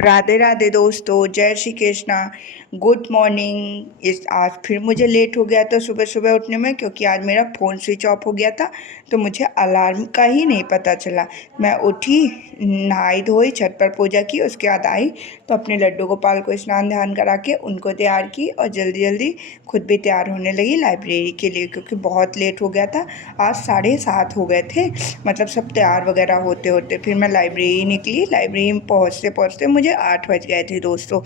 राधे राधे दोस्तों, जय Shri Krishna. Good morning. इस आज फिर मुझे लेट हो गया था सुबह सुबह उठने में, क्योंकि आज मेरा फ़ोन स्विच ऑफ हो गया था। तो मुझे अलार्म का ही नहीं पता चला। मैं उठी, नहाई धोई, छत पर पूजा की, उसके बाद आई तो अपने लड्डू गोपाल को स्नान ध्यान करा के उनको तैयार की और जल्दी जल्दी खुद भी तैयार होने लगी लाइब्रेरी के लिए, क्योंकि बहुत लेट हो गया था। आज 7:30 हो गए थे, मतलब सब तैयार वगैरह होते होते। फिर मैं लाइब्रेरी निकली। लाइब्रेरी में पहुँचते पहुँचते मुझे 8 बज गए थे दोस्तों।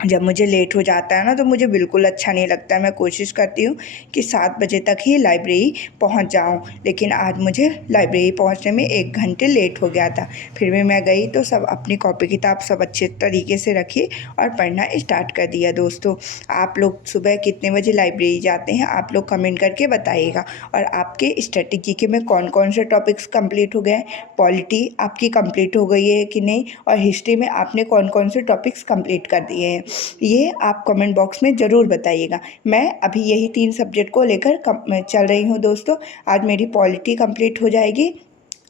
जब मुझे लेट हो जाता है ना तो मुझे बिल्कुल अच्छा नहीं लगता है। मैं कोशिश करती हूँ कि 7 बजे तक ही लाइब्रेरी पहुँच जाऊँ, लेकिन आज मुझे लाइब्रेरी पहुँचने में 1 घंटे लेट हो गया था। फिर भी मैं गई तो सब अपनी कॉपी किताब सब अच्छे तरीके से रखी और पढ़ना स्टार्ट कर दिया दोस्तों। आप लोग सुबह कितने बजे लाइब्रेरी जाते हैं, आप लोग कमेंट करके बताइएगा। और आपके स्टैटिक जीके में कौन कौन से टॉपिक्स कंप्लीट हो गए हैं, पॉलिटी आपकी कंप्लीट हो गई है कि नहीं, और हिस्ट्री में आपने कौन कौन से टॉपिक्स कंप्लीट कर दिए हैं, ये आप कमेंट बॉक्स में ज़रूर बताइएगा। मैं अभी यही 3 सब्जेक्ट को लेकर चल रही हूँ दोस्तों। आज मेरी पॉलिटी कंप्लीट हो जाएगी।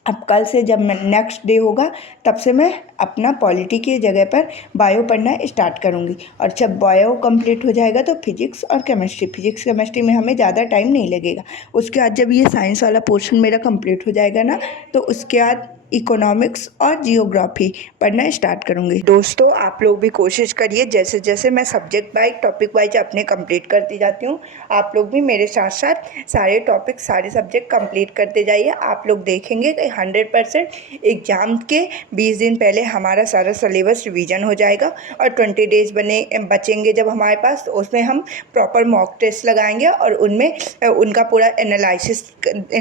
अब कल से जब मैं नेक्स्ट डे होगा तब से मैं अपना पॉलिटी की जगह पर बायो पढ़ना स्टार्ट करूँगी। और जब बायो कंप्लीट हो जाएगा तो फिजिक्स और केमिस्ट्री, फिजिक्स केमिस्ट्री में हमें ज़्यादा टाइम नहीं लगेगा। उसके बाद जब ये साइंस वाला पोर्शन मेरा कंप्लीट हो जाएगा ना, तो उसके बाद इकोनॉमिक्स और जियोग्राफी पढ़ना स्टार्ट करूँगी। दोस्तों, आप लोग भी कोशिश करिए, जैसे जैसे मैं सब्जेक्ट वाइज टॉपिक वाइज अपने कंप्लीट करती जाती हूँ, आप लोग भी मेरे साथ साथ सारे टॉपिक सारे सब्जेक्ट कंप्लीट करते जाइए। आप लोग देखेंगे कि 100% एग्ज़ाम के 20 दिन पहले हमारा सारा सिलेबस रिवीजन हो जाएगा। और 20 डेज बचेंगे जब हमारे पास, तो उसमें हम प्रॉपर मॉक टेस्ट लगाएंगे और उनमें उनका पूरा एनालिसिस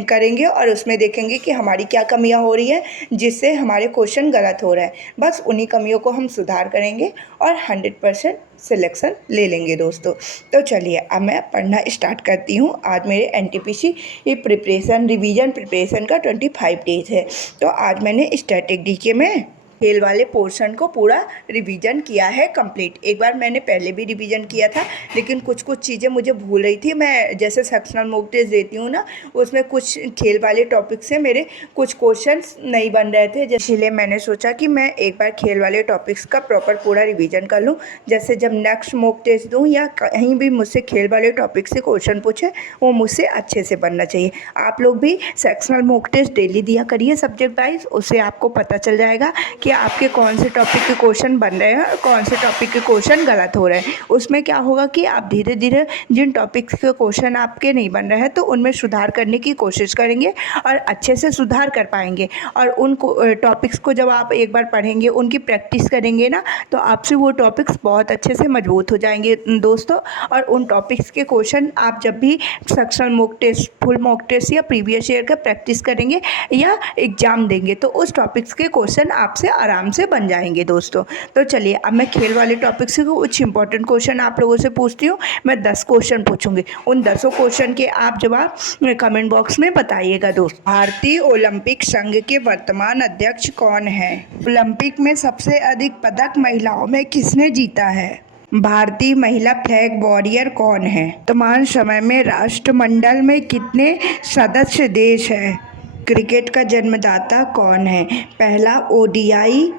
करेंगे और उसमें देखेंगे कि हमारी क्या कमियां हो रही है जिससे हमारे क्वेश्चन गलत हो रहा है। बस उन्हीं कमियों को हम सुधार करेंगे और 100% सिलेक्शन ले लेंगे दोस्तों। तो चलिए अब मैं पढ़ना स्टार्ट करती हूँ। आज मेरे एनटीपीसी ये रिवीजन प्रिपरेशन का 25 डेज है। तो आज मैंने स्टैटिक डीके में खेल वाले पोर्शन को पूरा रिवीजन किया है कंप्लीट। एक बार मैंने पहले भी रिवीजन किया था, लेकिन कुछ कुछ चीज़ें मुझे भूल रही थी। मैं जैसे सेक्शनल मॉक टेस्ट देती हूँ ना, उसमें कुछ खेल वाले टॉपिक से मेरे कुछ क्वेश्चंस नहीं बन रहे थे, इसलिए मैंने सोचा कि मैं एक बार खेल वाले टॉपिक्स का प्रॉपर पूरा रिवीजन कर लूँ। जैसे जब नेक्स्ट मॉक टेस्ट दूँ या कहीं भी मुझसे खेल वाले टॉपिक से क्वेश्चन पूछे, वो मुझसे अच्छे से बनना चाहिए। आप लोग भी सेक्शनल मॉक टेस्ट डेली दिया करिए सब्जेक्ट वाइज, उससे आपको पता चल जाएगा कि आपके कौन से टॉपिक के क्वेश्चन बन रहे हैं और कौन से टॉपिक के क्वेश्चन गलत हो रहे हैं। उसमें क्या होगा कि आप धीरे धीरे जिन टॉपिक्स के क्वेश्चन आपके नहीं बन रहे हैं तो उनमें सुधार करने की कोशिश करेंगे और अच्छे से सुधार कर पाएंगे। और उन टॉपिक्स को जब आप एक बार पढ़ेंगे, उनकी प्रैक्टिस करेंगे ना, तो आपसे वो टॉपिक्स बहुत अच्छे से मजबूत हो जाएंगे दोस्तों। और उन टॉपिक्स के क्वेश्चन आप जब भी sectional mock test, full mock test या प्रीवियस ईयर का प्रैक्टिस करेंगे या एग्जाम देंगे, तो उस टॉपिक्स के क्वेश्चन आपसे आराम से बन जाएंगे दोस्तों। तो चलिए अब मैं खेल वाले टॉपिक से कुछ इंपॉर्टेंट क्वेश्चन आप लोगों से पूछती हूँ। मैं 10 क्वेश्चन पूछूंगी, उन 10 क्वेश्चन के आप जवाब कमेंट बॉक्स में बताइएगा दोस्तों। भारतीय ओलंपिक संघ के वर्तमान अध्यक्ष कौन है? ओलंपिक में सबसे अधिक पदक महिलाओं में किसने जीता है? भारतीय महिला फ्लैग वॉरियर कौन है? वर्तमान समय में राष्ट्रमंडल में कितने सदस्य देश हैं? क्रिकेट का जन्मदाता कौन है? पहला ओडीआई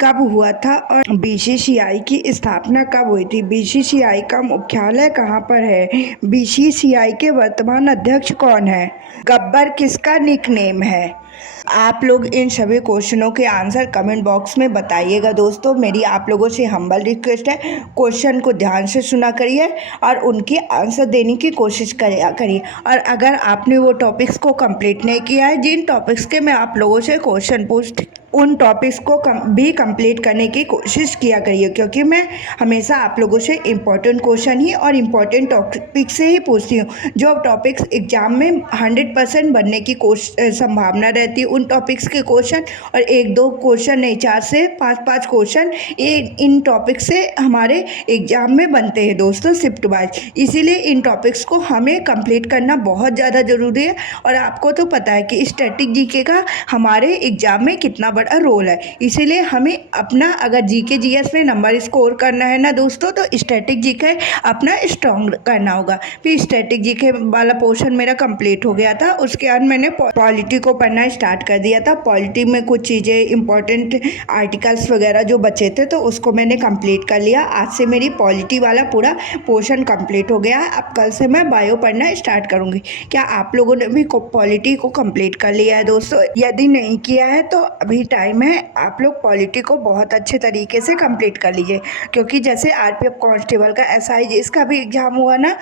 कब हुआ था और बीसीसीआई की स्थापना कब हुई थी? बीसीसीआई का मुख्यालय कहाँ पर है? बीसीसीआई के वर्तमान अध्यक्ष कौन है? गब्बर किसका निकनेम है? आप लोग इन सभी क्वेश्चनों के आंसर कमेंट बॉक्स में बताइएगा दोस्तों। मेरी आप लोगों से हम्बल रिक्वेस्ट है, क्वेश्चन को ध्यान से सुना करिए और उनके आंसर देने की कोशिश करिए। और अगर आपने वो टॉपिक्स को कंप्लीट नहीं किया है, जिन टॉपिक्स के मैं आप लोगों से क्वेश्चन पूछती, उन टॉपिक्स को भी कंप्लीट करने की कोशिश किया करिए, क्योंकि मैं हमेशा आप लोगों से इम्पोर्टेंट क्वेश्चन ही और इम्पोर्टेंट टॉपिक से ही पूछती हूँ। जो टॉपिक्स एग्जाम में 100% बनने की संभावना रहती है, उन टॉपिक्स के क्वेश्चन, और 1-2 क्वेश्चन नहीं, 4 से 5-5 क्वेश्चन इन टॉपिक से हमारे एग्जाम में बनते हैं दोस्तों, शिफ्ट वाइज। इसीलिए इन टॉपिक्स को हमें कंप्लीट करना बहुत ज़्यादा ज़रूरी है। और आपको तो पता है कि स्टैटिक जीके का हमारे एग्जाम में कितना बड़ा रोल है, इसीलिए हमें अपना अगर जीके जीएस में नंबर स्कोर करना है ना दोस्तों, तो स्टैटिक जीके अपना स्ट्रॉन्ग करना होगा। फिर स्टैटिक जीके वाला पोर्शन मेरा कंप्लीट हो गया था। उसके बाद मैंने पॉलिटी को पढ़ना स्टार्ट कर दिया था। पॉलिटी में कुछ चीज़ें इंपॉर्टेंट आर्टिकल्स वगैरह जो बचे थे तो उसको मैंने कंप्लीट कर लिया। आज से मेरी पॉलिटी वाला पूरा पोर्शन कंप्लीट हो गया है। अब कल से मैं बायो पढ़ना स्टार्ट करूँगी। क्या आप लोगों ने भी पॉलिटी को कंप्लीट कर लिया है दोस्तों? यदि नहीं किया है तो अभी टाइम है, आप लोग पॉलिटी को बहुत अच्छे तरीके से कंप्लीट कर लीजिए, क्योंकि जैसे आरपीएफ कांस्टेबल का एसआई इसका भी एग्जाम हुआ ना,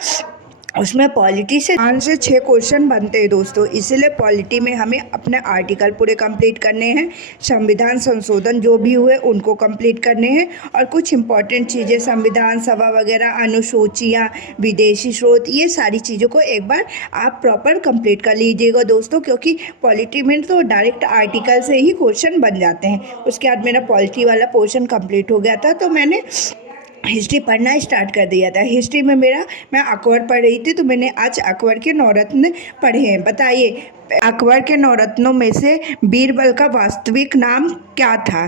उसमें पॉलिटी से 5 से 6 क्वेश्चन बनते हैं दोस्तों। इसीलिए पॉलिटी में हमें अपने आर्टिकल पूरे कंप्लीट करने हैं, संविधान संशोधन जो भी हुए उनको कंप्लीट करने हैं, और कुछ इंपॉर्टेंट चीज़ें संविधान सभा वगैरह, अनुसूचियाँ, विदेशी स्रोत, ये सारी चीज़ों को एक बार आप प्रॉपर कंप्लीट कर लीजिएगा दोस्तों, क्योंकि पॉलिटी में तो डायरेक्ट आर्टिकल से ही क्वेश्चन बन जाते हैं। उसके बाद मेरा पॉलिटी वाला पोर्शन कंप्लीट हो गया था, तो मैंने हिस्ट्री पढ़ना स्टार्ट कर दिया था। हिस्ट्री में मैं अकबर पढ़ रही थी, तो मैंने आज अकबर के नवरत्न पढ़े हैं। बताइए, अकबर के नवरत्नों में से बीरबल का वास्तविक नाम क्या था?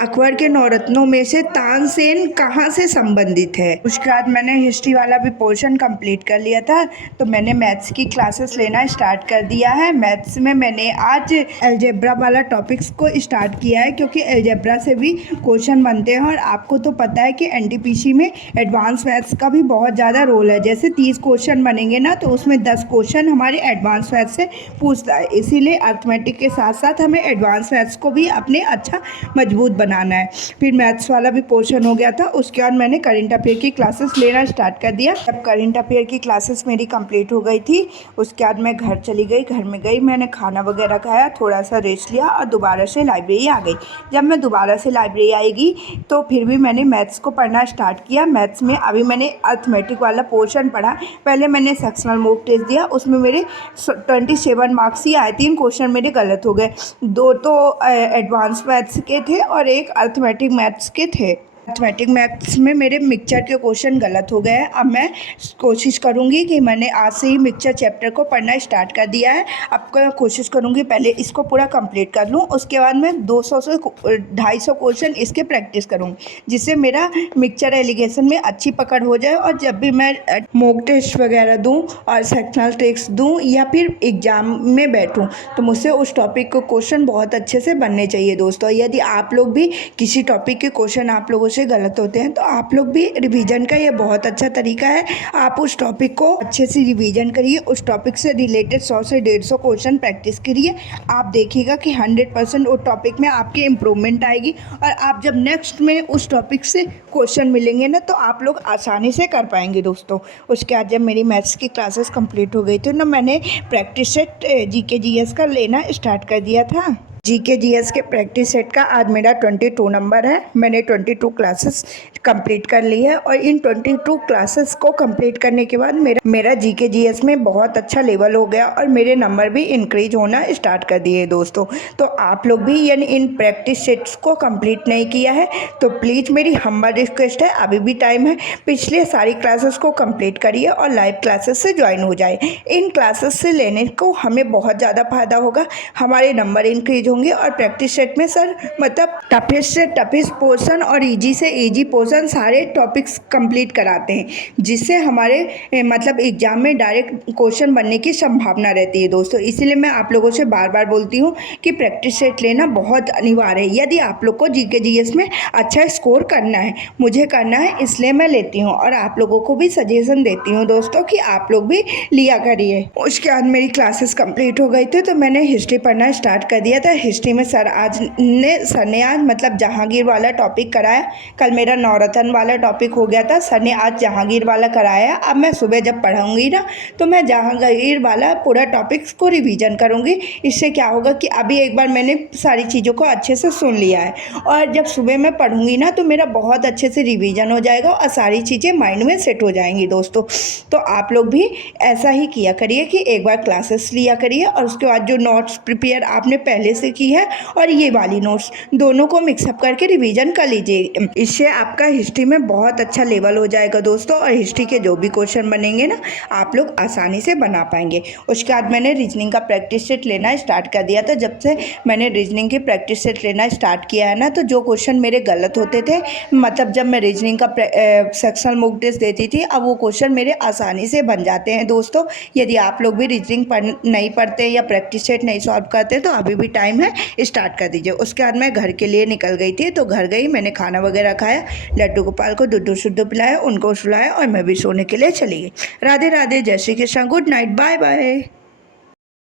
अकबर के नवरत्नों में से तानसेन कहाँ से संबंधित है? उसके बाद मैंने हिस्ट्री वाला भी पोर्शन कंप्लीट कर लिया था, तो मैंने मैथ्स की क्लासेस लेना स्टार्ट कर दिया है। मैथ्स में मैंने आज अलजेब्रा वाला टॉपिक्स को स्टार्ट किया है, क्योंकि अलजेब्रा से भी क्वेश्चन बनते हैं, और आपको तो पता है कि एनटीपीसी में एडवांस मैथ्स का भी बहुत ज़्यादा रोल है। जैसे 30 क्वेश्चन बनेंगे ना, तो उसमें 10 क्वेश्चन हमारे एडवांस मैथ्स से पूछता है। इसीलिए अर्थमेटिक के साथ साथ हमें एडवांस मैथ्स को भी अपने अच्छा मजबूत बनाना है। फिर मैथ्स वाला भी पोर्शन हो गया था। उसके बाद मैंने करंट अफेयर की क्लासेस लेना स्टार्ट कर दिया। जब करंट अफेयर की क्लासेस मेरी कंप्लीट हो गई थी, उसके बाद मैं घर चली गई। घर में गई, मैंने खाना वगैरह खाया, थोड़ा सा रेस्ट लिया और दोबारा से लाइब्रेरी आ गई। जब मैं दोबारा से लाइब्रेरी आएगी तो फिर भी मैंने मैथ्स को पढ़ना स्टार्ट किया। मैथ्स में अभी मैंने अर्थमेटिक वाला पोर्शन पढ़ा। पहले मैंने सेक्शनल मॉक टेस्ट दिया, उसमें मेरे 27 मार्क्स ही आए। 3 क्वेश्चन मेरे गलत हो गए। 2 तो एडवांस मैथ्स के थे और एक अर्थमेटिक मैथ्स के थे। मैथमेटिक मैथ्स में मेरे मिक्सचर के क्वेश्चन गलत हो गए हैं। अब मैं कोशिश करूंगी कि मैंने आज से ही मिक्सचर चैप्टर को पढ़ना स्टार्ट कर दिया है। अब कोशिश करूंगी पहले इसको पूरा कंप्लीट कर लूं, उसके बाद मैं 200 से 250 क्वेश्चन इसके प्रैक्टिस करूंगी, जिससे मेरा मिक्सचर एलिगेशन में अच्छी पकड़ हो जाए। और जब भी मैं मॉक टेस्ट वगैरह दूँ और सेक्शनल टेस्ट दूँ या फिर एग्ज़ाम में बैठूँ, तो मुझसे उस टॉपिक को क्वेश्चन बहुत अच्छे से बनने चाहिए दोस्तों। यदि आप लोग भी किसी टॉपिक के क्वेश्चन आप लोगों से गलत होते हैं, तो आप लोग भी रिवीजन का ये बहुत अच्छा तरीका है। आप उस टॉपिक को अच्छे से रिवीजन करिए, उस टॉपिक से रिलेटेड 100 से 150 क्वेश्चन प्रैक्टिस करिए। आप देखिएगा कि 100% उस टॉपिक में आपकी इम्प्रूवमेंट आएगी, और आप जब नेक्स्ट में उस टॉपिक से क्वेश्चन मिलेंगे ना, तो आप लोग आसानी से कर पाएंगे दोस्तों। उसके बाद जब मेरी मैथ्स की क्लासेस कंप्लीट हो गई थी ना, मैंने प्रैक्टिस सेट जीके जीएस का लेना स्टार्ट कर दिया था। जीके जीएस के प्रैक्टिस सेट का आज मेरा 22 नंबर है। मैंने 22 क्लासेस कंप्लीट कर ली है, और इन 22 क्लासेस को कंप्लीट करने के बाद मेरा जीके जीएस में बहुत अच्छा लेवल हो गया, और मेरे नंबर भी इंक्रीज होना स्टार्ट कर दिए दोस्तों। तो आप लोग भी यानी इन प्रैक्टिस सेट्स को कंप्लीट नहीं किया है तो प्लीज़ मेरी हम्बल रिक्वेस्ट है, अभी भी टाइम है, पिछले सारी क्लासेस को कंप्लीट करिए और लाइव क्लासेस से ज्वाइन हो जाए। इन क्लासेस से लेने को हमें बहुत ज़्यादा फायदा होगा, हमारे नंबर इंक्रीज होंगे। और प्रैक्टिस सेट में सर मतलब टफेस्ट से टफेस्ट पोर्शन और इजी से इजी पोर्शन सारे टॉपिक्स कंप्लीट कराते हैं, जिससे हमारे मतलब एग्जाम में डायरेक्ट क्वेश्चन बनने की संभावना रहती है दोस्तों। इसीलिए मैं आप लोगों से बार बार बोलती हूँ कि प्रैक्टिस सेट लेना बहुत अनिवार्य है, यदि आप लोग को जीके जीएस में अच्छा स्कोर करना है। मुझे करना है, इसलिए मैं लेती हूँ, और आप लोगों को भी सजेशन देती हूँ दोस्तों कि आप लोग भी लिया करिए। उसके बाद मेरी क्लासेस कंप्लीट हो गई थी, तो मैंने हिस्ट्री पढ़ना स्टार्ट कर दिया था। हिस्ट्री में सर ने आज मतलब जहांगीर वाला टॉपिक कराया। कल मेरा नवरत्न वाला टॉपिक हो गया था, सर ने आज जहांगीर वाला कराया। अब मैं सुबह जब पढ़ूंगी ना, तो मैं जहांगीर वाला पूरा टॉपिक्स को रिवीजन करूंगी। इससे क्या होगा कि अभी एक बार मैंने सारी चीज़ों को अच्छे से सुन लिया है, और जब सुबह मैं पढ़ूंगी ना, तो मेरा बहुत अच्छे से रिवीजन हो जाएगा और सारी चीज़ें माइंड में सेट हो जाएंगी दोस्तों। तो आप लोग भी ऐसा ही किया करिए कि एक बार क्लासेस लिया करिए, और उसके बाद जो नोट्स प्रिपेयर आपने पहले से की है और ये वाली नोट्स, दोनों को मिक्सअप करके रिवीजन कर लीजिए। इससे आपका हिस्ट्री में बहुत अच्छा लेवल हो जाएगा दोस्तों, और हिस्ट्री के जो भी क्वेश्चन बनेंगे ना आप लोग आसानी से बना पाएंगे। उसके बाद मैंने रीजनिंग का प्रैक्टिस सेट लेना स्टार्ट कर दिया था। जब से मैंने रीजनिंग की प्रैक्टिस सेट लेना स्टार्ट किया है ना, तो जो क्वेश्चन मेरे गलत होते थे, मतलब जब मैं रीजनिंग का सेक्शनल मॉक टेस्ट देती थी, अब वो क्वेश्चन मेरे आसानी से बन जाते हैं दोस्तों। यदि आप लोग भी रीजनिंग नहीं पढ़ते या प्रैक्टिस सेट नहीं सॉल्व करते तो अभी भी टाइम है, स्टार्ट कर दीजिए। उसके बाद मैं घर के लिए निकल गई थी, तो घर गई, मैंने खाना वगैरह खाया, लड्डू गोपाल को दूध शुद्ध पिलाया, उनको सुलाया और मैं भी सोने के लिए चली गई। राधे राधे, जय Shri Krishna, good night, bye bye.